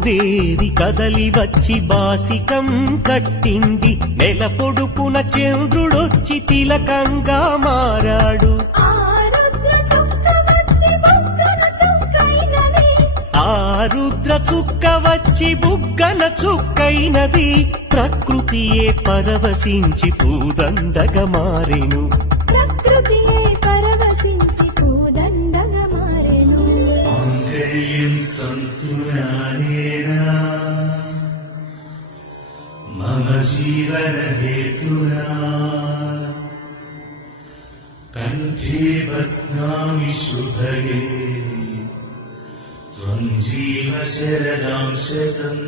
భూదేవి కదలి వచ్చి బాసికం కట్టింది. నెల పొడుపున చంద్రుడొచ్చి తిలకంగా మారాడు. ఆ రుద్ర చుక్క వచ్చి బుగ్గన చుక్కైనది. ప్రకృతియే పరవశించి పూదండగా మారెను. ప్రకృతియే పరవశించి పూదండగా మారెను. మాంగళ్యం తంతునానేనా మమ జీవన హేతునా కంఠే బధ్నామి శుభగే త్వం జీవ శరణాం శతం.